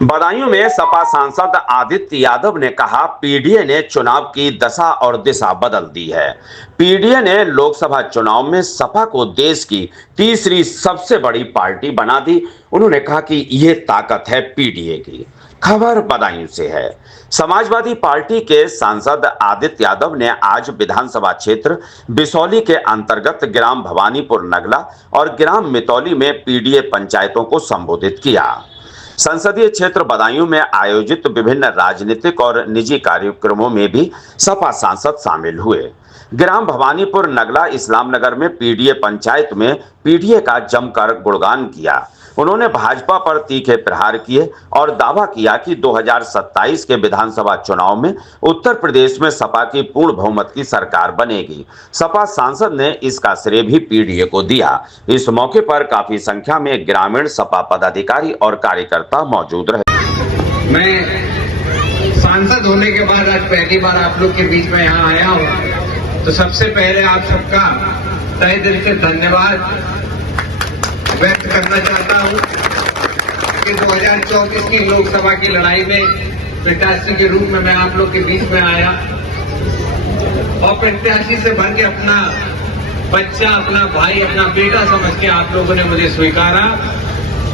बदायूं में सपा सांसद आदित्य यादव ने कहा, पीडीए ने चुनाव की दशा और दिशा बदल दी है। पीडीए ने लोकसभा चुनाव में सपा को देश की तीसरी सबसे बड़ी पार्टी बना दी। उन्होंने कहा कि ये ताकत है पीडीए की। खबर बदायूं से है। समाजवादी पार्टी के सांसद आदित्य यादव ने आज विधानसभा क्षेत्र बिसौली के अंतर्गत ग्राम भवानीपुर नगला और ग्राम मितौली में पीडीए पंचायतों को संबोधित किया। संसदीय क्षेत्र बदायूं में आयोजित विभिन्न राजनीतिक और निजी कार्यक्रमों में भी सपा सांसद शामिल हुए। ग्राम भवानीपुर नगला इस्लाम नगर में पीडीए पंचायत में पीडीए का जमकर गुणगान किया। उन्होंने भाजपा पर तीखे प्रहार किए और दावा किया कि 2027 के विधानसभा चुनाव में उत्तर प्रदेश में सपा की पूर्ण बहुमत की सरकार बनेगी। सपा सांसद ने इसका श्रेय भी पीडीए को दिया। इस मौके पर काफी संख्या में ग्रामीण सपा पदाधिकारी और कार्यकर्ता मौजूद रहे। मैं सांसद होने के बाद आज पहली बार आप लोग के बीच में यहाँ आया हूँ, तो सबसे पहले आप सबका तहे दिल से धन्यवाद व्यक्त करना चाहता हूं कि 2024 की लोकसभा की लड़ाई में प्रत्याशी के रूप में मैं आप लोग के बीच में आया और प्रत्याशी से भर के अपना बच्चा, अपना भाई, अपना बेटा समझ के आप लोगों ने मुझे स्वीकारा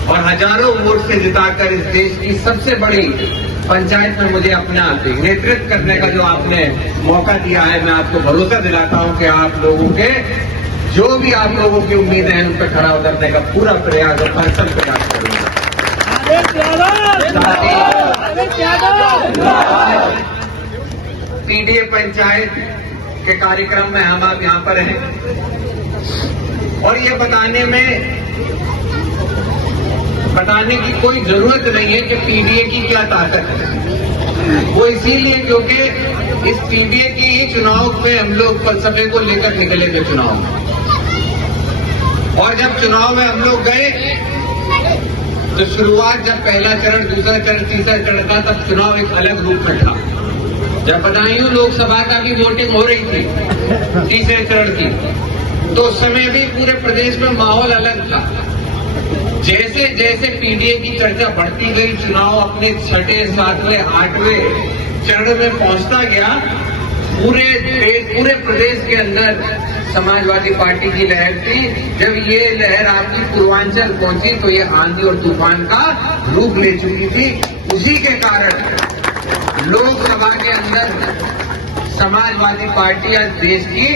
और हजारों वोट से जिताकर इस देश की सबसे बड़ी पंचायत में मुझे अपना नेतृत्व करने का जो आपने मौका दिया है, मैं आपको भरोसा दिलाता हूं कि आप लोगों के जो भी आप लोगों की उम्मीदें हैं उन पर खरा उतरने का पूरा प्रयास और भरसक प्रयास करूंगा। पीडीए पंचायत के कार्यक्रम में हम आप यहाँ पर हैं और ये बताने की कोई जरूरत नहीं है कि पीडीए की क्या ताकत है। वो इसीलिए क्योंकि इस पीडीए की ही चुनाव में हम लोग फलसफे को लेकर निकले थे चुनाव में, और जब चुनाव में हम लोग गए तो शुरुआत जब पहला चरण, दूसरा चरण, तीसरा चरण था, तब चुनाव एक अलग रूप में था। जब बदायूं लोकसभा का भी वोटिंग हो रही थी तीसरे चरण की, तो उस समय भी पूरे प्रदेश में माहौल अलग था। जैसे जैसे पीडीए की चर्चा बढ़ती गई, चुनाव अपने 6, 7, 8वें चरण में पहुंचता गया, पूरे प्रदेश के अंदर समाजवादी पार्टी की लहर थी। जब ये लहर आपकी पूर्वांचल पहुंची तो ये आंधी और तूफान का रूप ले चुकी थी। उसी के कारण लोकसभा के अंदर समाजवादी पार्टी आज देश की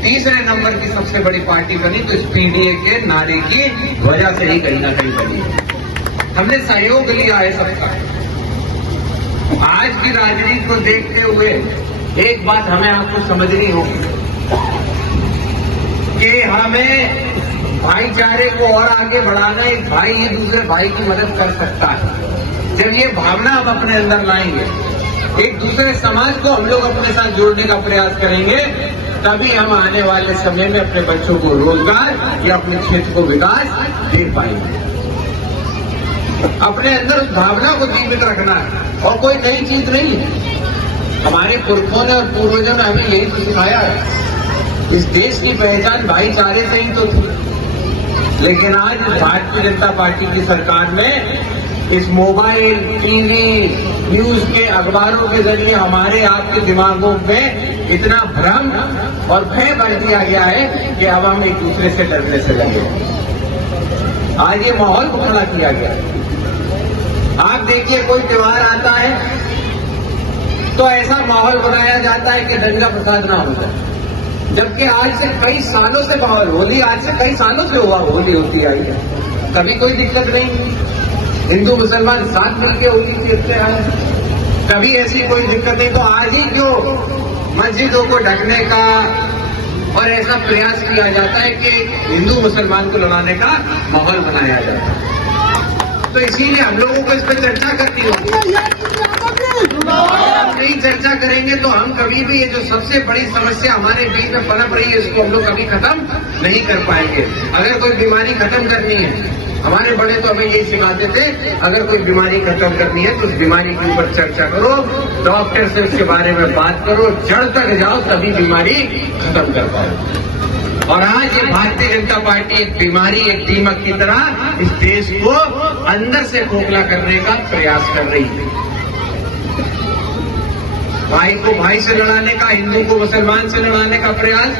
तीसरे नंबर की सबसे बड़ी पार्टी बनी, तो इस पीडीए के नारे की वजह से ही कहीं ना कहीं बनी। हमने सहयोग लिया है सबका। आज की राजनीति को देखते हुए एक बात हमें आपको समझनी होगी कि हमें भाईचारे को और आगे बढ़ाना, एक भाई ही दूसरे भाई की मदद कर सकता है। जब ये भावना हम अपने अंदर लाएंगे, एक दूसरे समाज को हम लोग अपने साथ जोड़ने का प्रयास करेंगे, तभी हम आने वाले समय में अपने बच्चों को रोजगार या अपने क्षेत्र को विकास दे पाएंगे। अपने अंदर उस भावना को जीवित रखना है और कोई नई चीज नहीं है। हमारे पुरखों ने और पूर्वजों ने हमें यही तो सिखाया है। इस देश की पहचान भाईचारे से ही तो थी, लेकिन आज भारतीय जनता पार्टी की सरकार में इस मोबाइल, टीवी, न्यूज के, अखबारों के जरिए हमारे आपके दिमागों में इतना भ्रम और भय भर दिया गया है कि अब हम एक दूसरे से डरने से लगे। आज ये माहौल को खड़ा किया गया। आप देखिए, कोई त्योहार आता है तो ऐसा माहौल बनाया जाता है कि दंगा फसाद ना हो जाए, जबकि आज से कई सालों से माहौल, होली आज से कई सालों से होली होती आई है, कभी कोई दिक्कत नहीं। हिंदू मुसलमान साथ मिलकर होली खेलते आए, कभी ऐसी कोई दिक्कत नहीं। तो आज ही क्यों मस्जिदों को ढकने का और ऐसा प्रयास किया जाता है कि हिंदू मुसलमान को लड़ाने का माहौल बनाया जाता है। तो इसीलिए हम लोगों को इस पर चर्चा करनी होगी। हम नहीं चर्चा करेंगे तो हम कभी भी ये जो सबसे बड़ी समस्या हमारे बीच में पनप रही है, इसको हम लोग कभी खत्म नहीं कर पाएंगे। अगर कोई बीमारी खत्म करनी है, हमारे बड़े तो हमें यही सिखाते थे, अगर कोई बीमारी खत्म करनी है तो उस बीमारी के ऊपर चर्चा करो, डॉक्टर से उसके बारे में बात करो, जड़ तक जाओ, तभी बीमारी खत्म कर पाओ। और आज ये भारतीय जनता पार्टी एक बीमारी, एक दीमक की तरह इस देश को अंदर से खोखला करने का प्रयास कर रही है। भाई को भाई से लड़ाने का, हिंदू को मुसलमान से लड़ाने का प्रयास,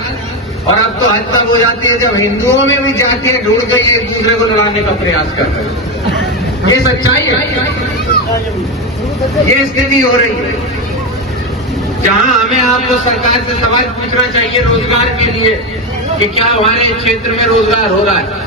और अब तो हद तक हो जाती है जब हिंदुओं में भी जातियां जुड़ गई एक दूसरे को लड़ाने का प्रयास कर रहे हैं। ये सच्चाई है, ये स्थिति हो रही है। जहां हमें आपको सरकार से सवाल पूछना चाहिए रोजगार के लिए कि क्या हमारे क्षेत्र में रोजगार हो रहा है।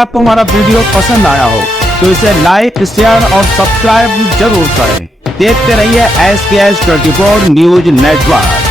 आपको हमारा वीडियो पसंद आया हो तो इसे लाइक, शेयर और सब्सक्राइब जरूर करें। देखते रहिए SKS 24 न्यूज नेटवर्क।